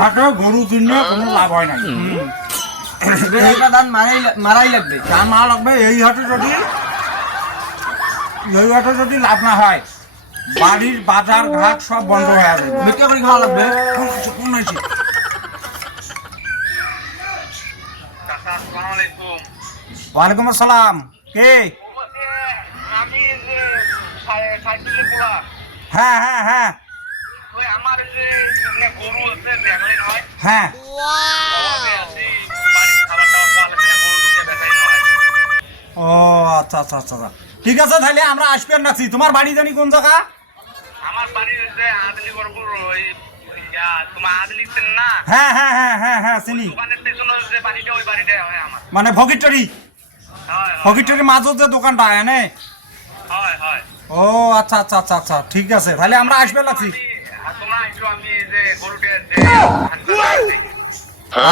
হাটে গরু কিনে কোনো লাভ হয় না। একটা দান মারাই লাগবে। দাম মারা লাগবে। এই হাটে যদি লাভ না হয়, বাড়ির বাজার ঘাট সব বন্ধ হয়ে যাবে। বিক্রি করে খাওয়া লাগবে। কোন আছে? ওয়ালাইকুম আসসালাম। কে? আমি যে সাইকেলে পোড়া হ্যাঁ হ্যাঁ হ্যাঁ ওই আমার যে গরু আছে দেখলেন হয় হ্যাঁ। আছি বাড়ির খাবার টাবার পাওয়া লাগে না, গরু ঢুকে দেখাই না হয়। ও আচ্ছা আচ্ছা আচ্ছা আচ্ছা। ঠিক আছে, তাহলে আমরা আসবেন রাখছি। তোমার বাড়ি জানি কোন জায়গা? আমার বাড়ি হচ্ছে আদলি গরপুর, ওই তোমার আদলি চেন না, হ্যাঁ হ্যাঁ হ্যাঁ হ্যাঁ হ্যাঁ চিনি। দোকানের পেছনে যে বাড়িটা, ওই বাড়িটা হয় আমার। মানে ফকিরটারি হয় ফকিরটারির মাঝে যে দোকানটা এনে। হয় হয়। ও আচ্ছা আচ্ছা আচ্ছা আচ্ছা, ঠিক আছে, তাহলে আমরা আসবেন রাখছি। তোমরা একটু আমি এই যে গরুটা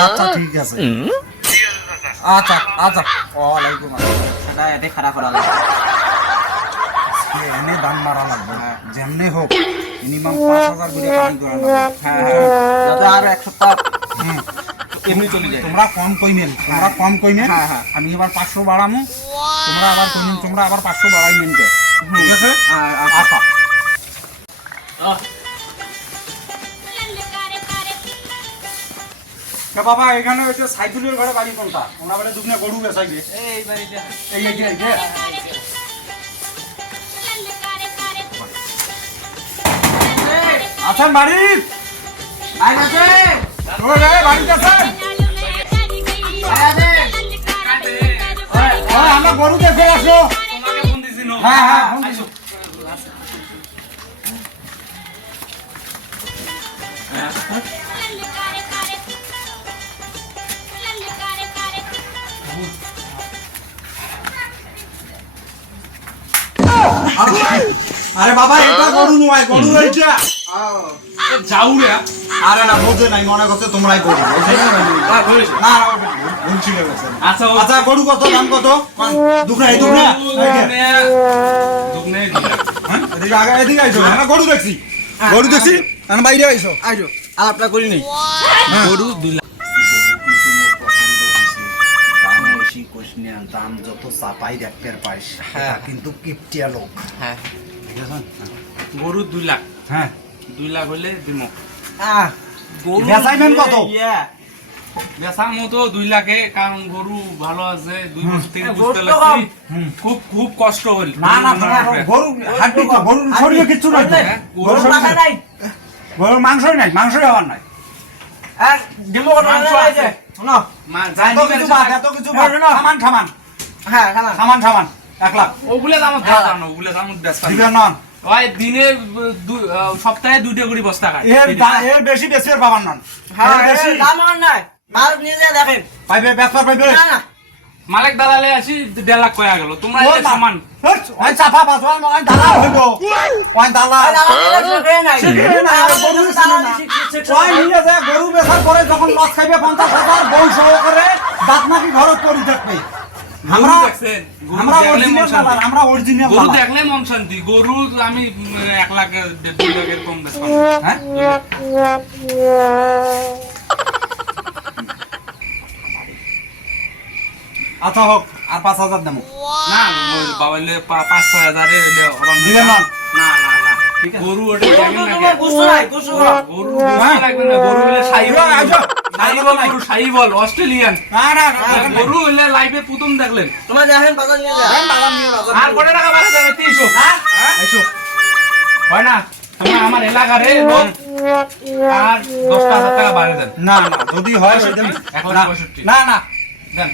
আচ্ছা ঠিক আছে। ঠিক আছে চাচা। আচ্ছা আচ্ছা। ওয়ালাইকুম আসসালাম। সেটা এতে খারাপ করা লাগবে। আজকে এনে দাম মারা লাগবে, যেমনি হোক মিনিমাম 5,000 করে কামাই করে লাগবে। হ্যাঁ হ্যাঁ, যাতে আর এক সপ্তাহ হুম। এমনি চলে যায়। তোমরা কম কইমেন, হ্যাঁ, হ্যাঁ। আমি এবার 500 বাড়ামু, তোমরা আবার 500 বাড়াইমেন কে, ঠিক আছে? আচ্ছা। তা বাবা, এখানে ওই যে সাইদুলের ঘরে বাড়ি কোনটা? ওনা বলে দুগনে গরু বেচাইবে। এই বাড়িটা এই যে আছেন বাড়ি? আই আছে ও রে, বাড়িতে আছেন? ওই আমরা গরু দেখে আসো। তোমাকে ফোন দিছিল। হ্যাঁ হ্যাঁ, ফোন দিছো। আরে বাবা, এটা গরু নয়, গরু এইটা। যাউরে আরে না, বোঝে নাই, মনে করছে তোমরাই গরু। না না, ভুল ছিল গেছে। আচ্ছা আচ্ছা, গরু কত, দাম কত? দুগনা এই দুগনা। দুগনে হ্যাঁ, এদিকে আইসো। আমরা গরু দেখছি, আমি বাইরে আইসো। আইজো আলাপটা করি নেই। গরু 2 লাখ। দাম যত চাপাই দেখতে পাইস, হ্যাঁ। কিন্তু কিপটিয়া লোক। হ্যাঁ ঠিক আছে? গরু 2 লাখ, হ্যাঁ, 2 লাখ হলে দিমো। গরু বেচাইবেন কত? বেচা মতো 2 লাখে, কারণ গরু ভালো আছে, 2 বছর থেকে গরু বুঝতে তো লাগছি। হুম। খুব কষ্ট হল। না না, গরু হাড্ডি তো, গরুর শরীরে কিচ্ছু নাই তো। হ্যাঁ, গরুর শরীরে নাই। গরুর মাংসই নাই, মাংসই হওয়ার নাই। এক ডিমো কত মাংস আছে? আছে। শোনো। এত কিছু বাদ, এত কিছু বাদ। থামান হ্যাঁ, খানা। 1 লাখ। ওগুলো দামত বেচা না, ওগুলো দামত বেচা না। দিবেন না? ওই দিনে সপ্তাহে 2টা করে বস্তা কাটে। এর বেশি বেশি আর পাবার নন। হ্যাঁ, এর বেশি দাম আমার নাই। মাল নিয়ে যায় দেখেন। পাইবে, ব্যবসা পাইবে। না না। মালিক দালালে আসি 1.5 লাখ কয়া গেল। তোমরা ওই এলে সমান। ওই চাপা বাজ, ওই দালাল হইব। ওই দালাল। ওই নিয়ে যায় গরু বেচার পরে যখন মাছ খাইবে 50,000, বউ সহকারে দাঁত নাকি ঘরত পড়ি থাকবে। আমরা গরু দেখছেন? গরু আমরা দেখলে মন অরিজিনাল শান্তি। দালাল, আমরা অরিজিনাল গরু দালাল। দেখলে মন শান্তি। গরু আমি 1 লাখ 2 লাখের কম বেচবো না। হ্যাঁ? আচ্ছা হোক, আর 5,000 দেবো। না বাবাইলে 5-6 হাজারে হলে হবার না। দিবেন না? না না না, ঠিক আছে। গরু ওটা দেখেন না কে? গুছো নাই, গুছো নাই। গরু বুঝতে লাগবে না, গরু হলে সাইবল। আইজো। গরু সাইবল অস্ট্রেলিয়ান। না না না, গরু হলে লাইফে প্রথম দেখলেন। তোমার দেখেন বাজার নিয়ে যায়। দালাল নিয়ে বাজার আর কত টাকা বাড়া যাবে? 300। আইসো। হয় না? তোমরা আমার এলাকারে লোক আর 10,000 টাকা বাড়ে দেন। না না, যদি হয় সেটা এখন না 65 না না দেন।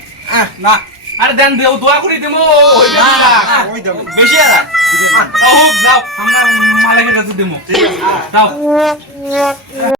না আরে দেন, দেও দোয়া করি দেবো। না না, ওই দেবো। বেশি আর হোক যাও, আমরা মালিকের কাছে দেবো। যাও।